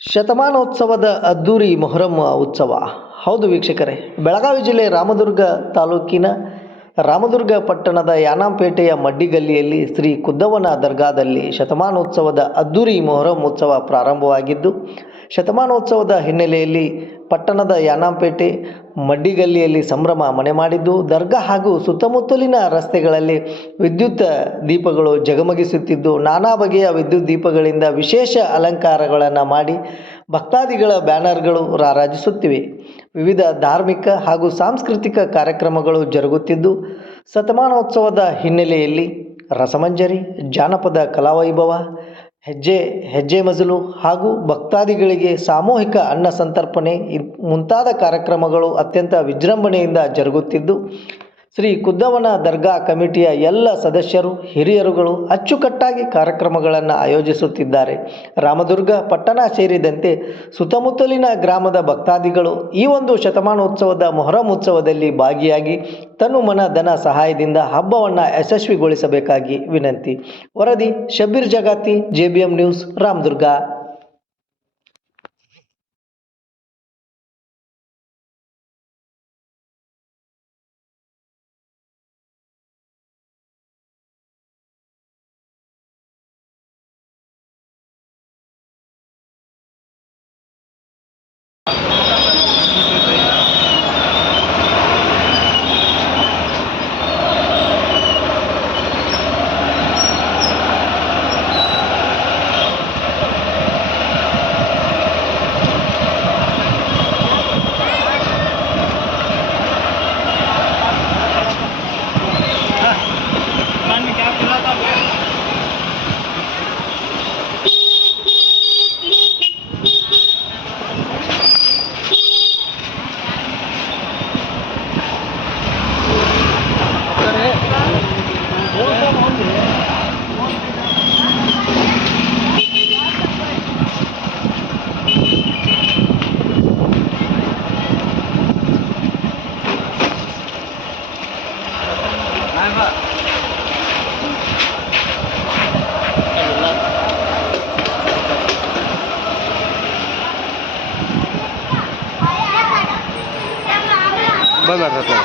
ಶತಮಾನೋತ್ಸವದ ಅದ್ದೂರಿ ಮೊಹರಂ ಉತ್ಸವ. ಹೌದು ವೀಕ್ಷಕರೇ, ಬೆಳಗಾವಿ ಜಿಲ್ಲೆ ರಾಮದುರ್ಗ ತಾಲೂಕಿನ ರಾಮದುರ್ಗ ಪಟ್ಟಣದ ಯಾನಾಂಪೇಟೆಯ ಮಡ್ಡಿಗಲ್ಲಿಯಲ್ಲಿ ಶ್ರೀ ಕುದ್ದವ್ವನ ದರ್ಗಾದಲ್ಲಿ ಶತಮಾನೋತ್ಸವದ ಅದ್ದೂರಿ ಮೊಹರಂ ಉತ್ಸವ ಪ್ರಾರಂಭವಾಗಿದ್ದು, ಶತಮಾನೋತ್ಸವದ ಹಿನ್ನೆಲೆಯಲ್ಲಿ ಪಟ್ಟಣದ ಯಾನಾಂಪೇಟೆ ಮಡ್ಡಿಗಲ್ಲಿಯಲ್ಲಿ ಸಂಭ್ರಮ ಮನೆ ಮಾಡಿದ್ದು, ದರ್ಗಾ ಹಾಗೂ ಸುತ್ತಮುತ್ತಲಿನ ರಸ್ತೆಗಳಲ್ಲಿ ವಿದ್ಯುತ್ ದೀಪಗಳು ಜಗಮಗಿಸುತ್ತಿದ್ದು, ನಾನಾ ಬಗೆಯ ವಿದ್ಯುತ್ ದೀಪಗಳಿಂದ ವಿಶೇಷ ಅಲಂಕಾರಗಳನ್ನು ಮಾಡಿ ಭಕ್ತಾದಿಗಳ ಬ್ಯಾನರ್ಗಳು ರಾರಾಜಿಸುತ್ತಿವೆ. ವಿವಿಧ ಧಾರ್ಮಿಕ ಹಾಗೂ ಸಾಂಸ್ಕೃತಿಕ ಕಾರ್ಯಕ್ರಮಗಳು ಜರುಗುತ್ತಿದ್ದು, ಶತಮಾನೋತ್ಸವದ ಹಿನ್ನೆಲೆಯಲ್ಲಿ ರಸಮಂಜರಿ, ಜಾನಪದ ಕಲಾವೈಭವ, ಹೆಜ್ಜೆ ಮಜಲು ಹಾಗೂ ಭಕ್ತಾದಿಗಳಿಗೆ ಸಾಮೂಹಿಕ ಅನ್ನ ಸಂತರ್ಪಣೆ ಮುಂತಾದ ಕಾರ್ಯಕ್ರಮಗಳು ಅತ್ಯಂತ ವಿಜೃಂಭಣೆಯಿಂದ ಜರುಗುತ್ತಿದ್ದು, ಶ್ರೀ ಕುದ್ದವ್ವನ ದರ್ಗಾ ಕಮಿಟಿಯ ಎಲ್ಲ ಸದಸ್ಯರು, ಹಿರಿಯರುಗಳು ಅಚ್ಚುಕಟ್ಟಾಗಿ ಕಾರ್ಯಕ್ರಮಗಳನ್ನು ಆಯೋಜಿಸುತ್ತಿದ್ದಾರೆ. ರಾಮದುರ್ಗ ಪಟ್ಟಣ ಸೇರಿದಂತೆ ಸುತ್ತಮುತ್ತಲಿನ ಗ್ರಾಮದ ಭಕ್ತಾದಿಗಳು ಈ ಒಂದು ಶತಮಾನೋತ್ಸವದ ಮೊಹರಂ ಉತ್ಸವದಲ್ಲಿ ಭಾಗಿಯಾಗಿ ತನು ಮನ ಧನ ಸಹಾಯದಿಂದ ಹಬ್ಬವನ್ನು ಯಶಸ್ವಿಗೊಳಿಸಬೇಕಾಗಿ ವಿನಂತಿ. ವರದಿ ಶಬ್ಬೀರ್ ಜಗಾತಿ, JBM ನ್ಯೂಸ್, ರಾಮದುರ್ಗ. बंद